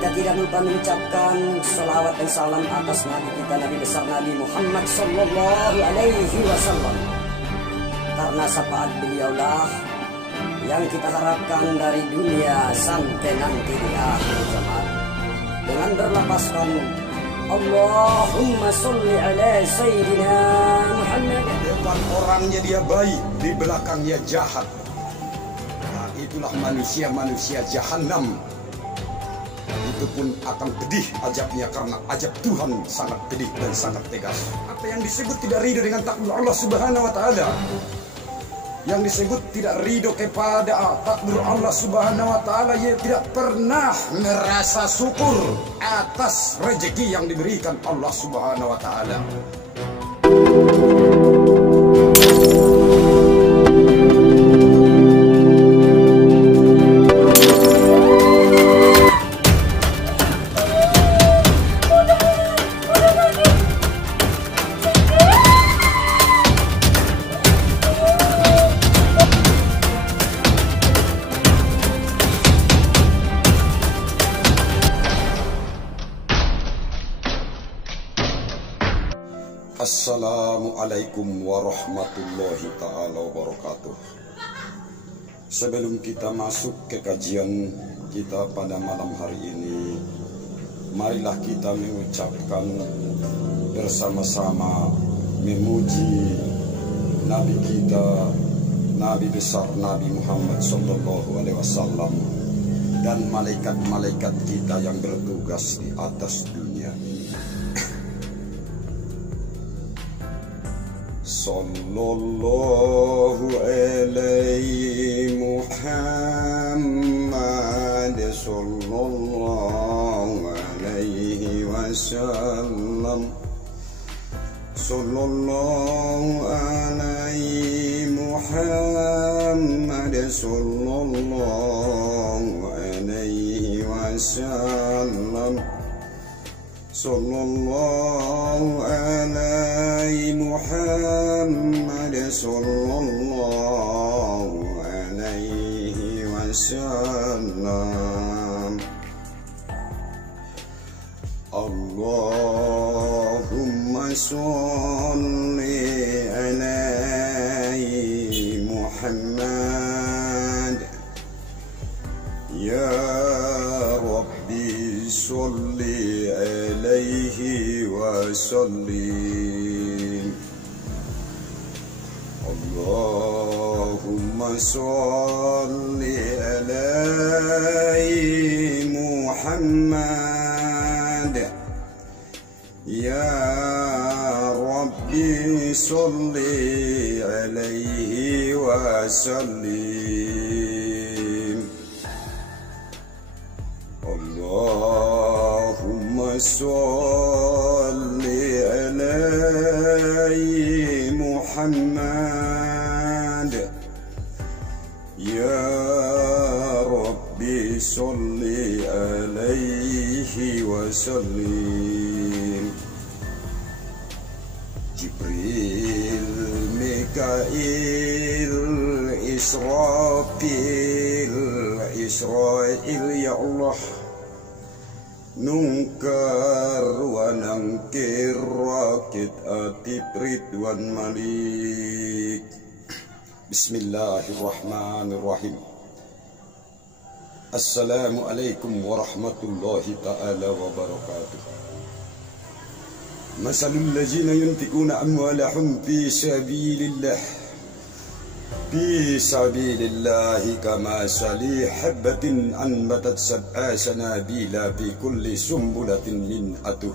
kita tidak lupa mengucapkan salawat dan salam atas Nabi kita, Nabi besar Nabi Muhammad Sallallahu Alaihi Wasallam. Karena syafaat beliaulah yang kita harapkan dari dunia sampai nanti di akhir zaman. Dengan berlapaskan Allahumma salli ala Sayyidina Muhammad. Depan orangnya dia baik, di belakangnya jahat. Nah, itulah manusia-manusia jahanam. Itu pun akan pedih azabnya, karena azab Tuhan sangat pedih dan sangat tegas. Apa yang disebut tidak ridho dengan takdir Allah Subhanahu wa taala, yang disebut tidak ridho kepada takdir Allah Subhanahu wa taala, ia tidak pernah merasa syukur atas rezeki yang diberikan Allah Subhanahu wa taala. Assalamualaikum warahmatullahi ta'ala wabarakatuh. Sebelum kita masuk ke kajian kita pada malam hari ini, marilah kita mengucapkan bersama-sama memuji Nabi kita, Nabi besar Nabi Muhammad Sallallahu Alaihi Wasallam, dan malaikat-malaikat kita yang bertugas di atas dunia ini. Sallallahu alaihi Muhammad sallallahu alaihi wasallam. Sallallahu alaihi Muhammad sallallahu alaihi wasallam. Sallallahu alaihi Muhammad sallallahu alaihi wasallam. Allahumma sholli alaihi Muhammad. Ya Rabbi sholli alaihi wa sallim. Allahumma sholli alaihi Muhammad. Ya Rabbi sholli alaihi wa sallim. Allahumma sholli alaihi Muhammad. Ya Rabbi sholli alaihi wa sallim. Jibril, Mikail, Israfil, Israel, ya Allah, nungkar wa nangkir rakit atib ridwan malik. Bismillahirrahmanirrahim. Assalamualaikum warahmatullahi ta'ala wabarakatuh. Masalul ladzina yuntikuna amwalahum fi sabilillah kamasali habbatin anbatat sab'a sanabila fi kulli sumbulatin min atu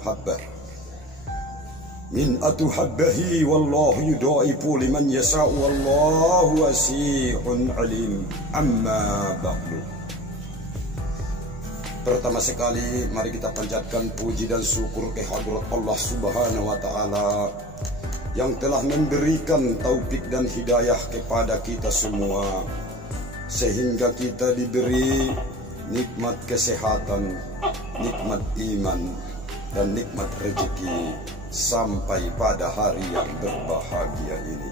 habbahi wallahu yudaifu liman yasha'u wallahu wasi'un alim. Amma ba'du. Pertama sekali mari kita panjatkan puji dan syukur kehadirat Allah Subhanahu wa taala yang telah memberikan taufik dan hidayah kepada kita semua, sehingga kita diberi nikmat kesehatan, nikmat iman, dan nikmat rezeki sampai pada hari yang berbahagia ini.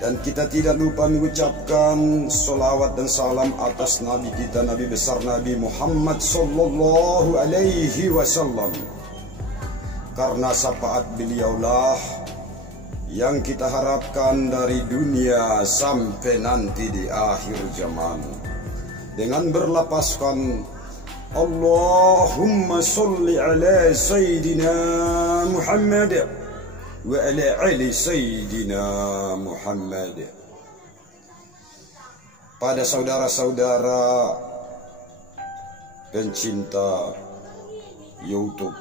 Dan kita tidak lupa mengucapkan salawat dan salam atas Nabi kita, Nabi besar Nabi Muhammad sallallahu alaihi wasallam. Karena syafaat beliaulah yang kita harapkan dari dunia sampai nanti di akhir zaman. Dengan berlapaskan Allahumma salli ala Sayyidina Muhammad wa ala ali Sayyidina Muhammad. Pada saudara-saudara pencinta YouTube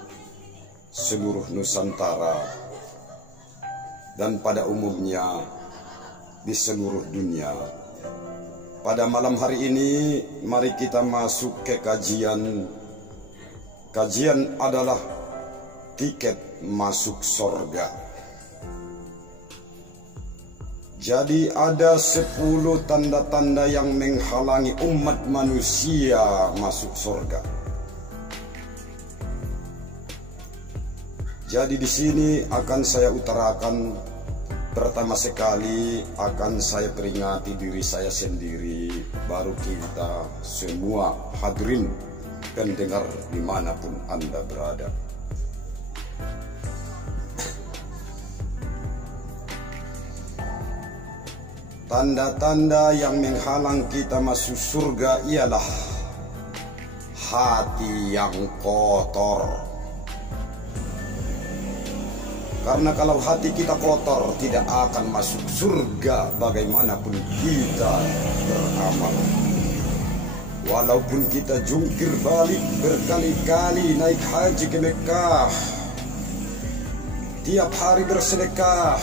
seluruh Nusantara dan pada umumnya di seluruh dunia, pada malam hari ini mari kita masuk ke kajian. Kajian adalah tiket masuk surga. Jadi ada 10 tanda-tanda yang menghalangi umat manusia masuk surga. Jadi di sini akan saya utarakan, pertama sekali akan saya peringati diri saya sendiri, baru kita semua hadirin pendengar dimanapun Anda berada. Tanda-tanda yang menghalang kita masuk surga ialah hati yang kotor. Karena kalau hati kita kotor, tidak akan masuk surga bagaimanapun kita beramal. Walaupun kita jungkir balik berkali-kali naik haji ke Mekah, tiap hari bersedekah,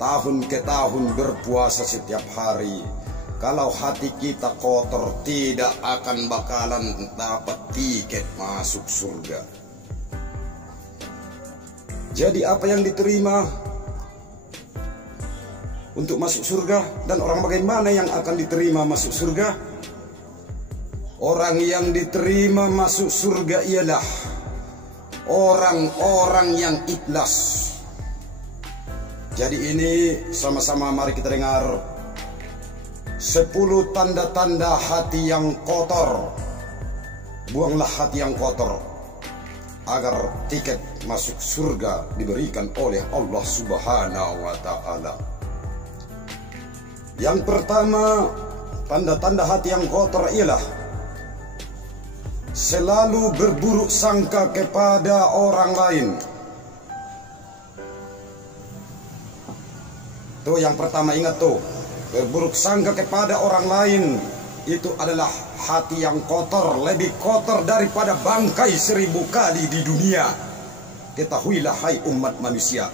tahun ke tahun berpuasa setiap hari, kalau hati kita kotor tidak akan bakalan dapat tiket masuk surga. Jadi apa yang diterima untuk masuk surga dan orang bagaimana yang akan diterima masuk surga? Orang yang diterima masuk surga ialah orang-orang yang ikhlas. Jadi ini sama-sama mari kita dengar 10 tanda-tanda hati yang kotor. Buanglah hati yang kotor agar tiket masuk surga diberikan oleh Allah Subhanahu wa Ta'ala. Yang pertama, tanda-tanda hati yang kotor ialah selalu berburuk sangka kepada orang lain. Tuh yang pertama, ingat tuh, berburuk sangka kepada orang lain itu adalah hati yang kotor, lebih kotor daripada bangkai 1000 kali di dunia. Ketahuilah hai umat manusia.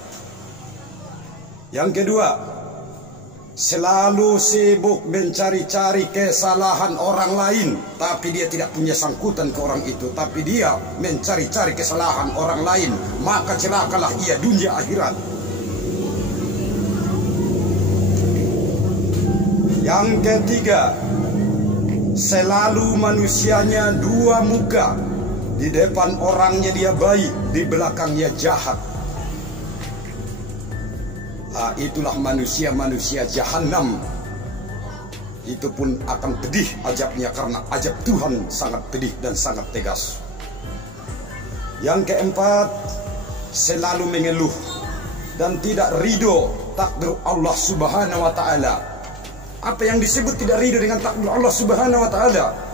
Yang kedua, selalu sibuk mencari-cari kesalahan orang lain, tapi dia tidak punya sangkutan ke orang itu, tapi dia mencari-cari kesalahan orang lain, maka celakalah ia dunia akhirat. Yang ketiga, selalu manusianya 2 muka. Di depan orangnya dia baik, di belakangnya jahat. Itulah manusia-manusia jahanam. Itu pun akan pedih azabnya, karena azab Tuhan sangat pedih dan sangat tegas. Yang keempat, selalu mengeluh dan tidak ridho takdir Allah Subhanahu wa Ta'ala. Apa yang disebut tidak ridho dengan takdir Allah Subhanahu wa Ta'ala?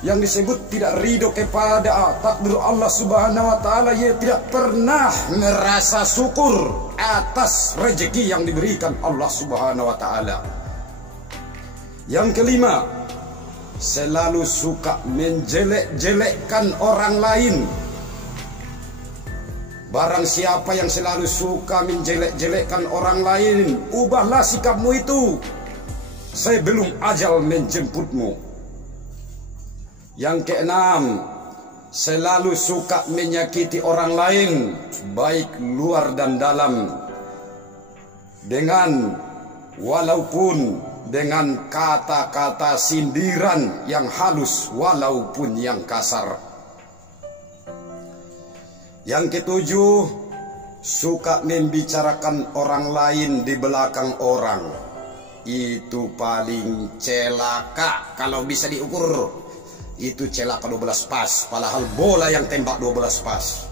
Yang disebut tidak ridho kepada takdir Allah Subhanahu wa Ta'ala, ia tidak pernah merasa syukur atas rezeki yang diberikan Allah Subhanahu wa Ta'ala. Yang kelima, selalu suka menjelek-jelekkan orang lain. Barang siapa yang selalu suka menjelek-jelekkan orang lain, ubahlah sikapmu itu sebelum ajal menjemputmu. Yang keenam, selalu suka menyakiti orang lain, baik luar dan dalam, walaupun dengan kata-kata sindiran yang halus walaupun yang kasar. Yang ketujuh, suka membicarakan orang lain di belakang orang, itu paling celaka. Kalau bisa diukur, itu celaka 12 pas, padahal bola yang tembak 12 pas.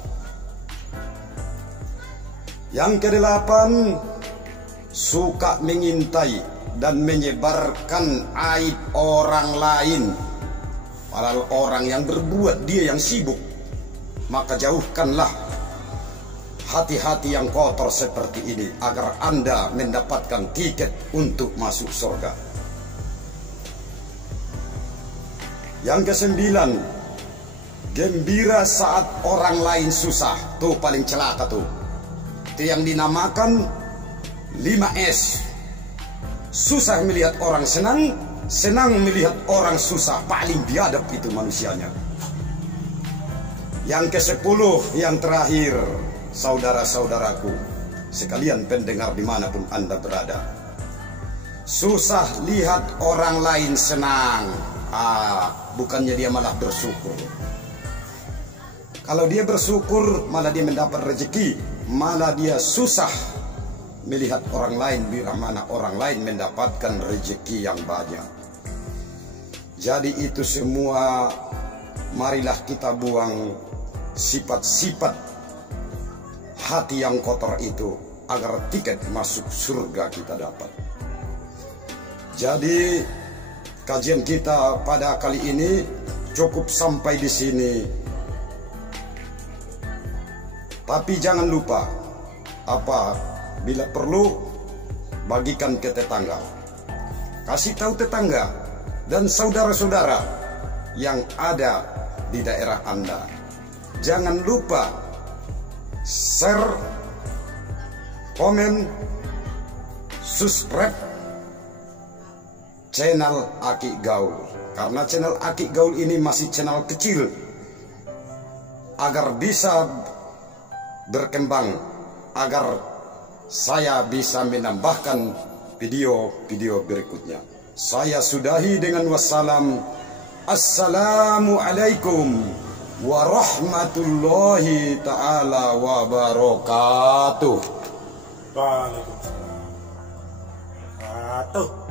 Yang ke-8, suka mengintai dan menyebarkan aib orang lain, padahal orang yang berbuat dia yang sibuk. Maka jauhkanlah hati-hati yang kotor seperti ini agar Anda mendapatkan tiket untuk masuk surga. Yang ke-9, gembira saat orang lain susah. Tuh paling celaka tuh. Itu yang dinamakan 5S. Susah melihat orang senang, senang melihat orang susah. Paling biadab itu manusianya. Yang ke-10, yang terakhir, saudara-saudaraku sekalian pendengar dimanapun Anda berada, susah lihat orang lain senang, bukannya dia malah bersyukur. Kalau dia bersyukur malah dia mendapat rezeki, malah dia susah melihat orang lain bila mana orang lain mendapatkan rezeki yang banyak. Jadi itu semua marilah kita buang sifat-sifat hati yang kotor itu agar tiket masuk surga kita dapat. Jadi kajian kita pada kali ini cukup sampai di sini. Tapi jangan lupa, bila perlu bagikan ke tetangga. Kasih tahu tetangga dan saudara-saudara yang ada di daerah Anda. Jangan lupa share, komen, subscribe channel Aki Gaul. Karena channel Aki Gaul ini masih channel kecil, agar bisa berkembang, agar saya bisa menambahkan video-video berikutnya. Saya sudahi dengan wassalam. Assalamualaikum warahmatullahi ta'ala wabarakatuh. Waalaikumsalam.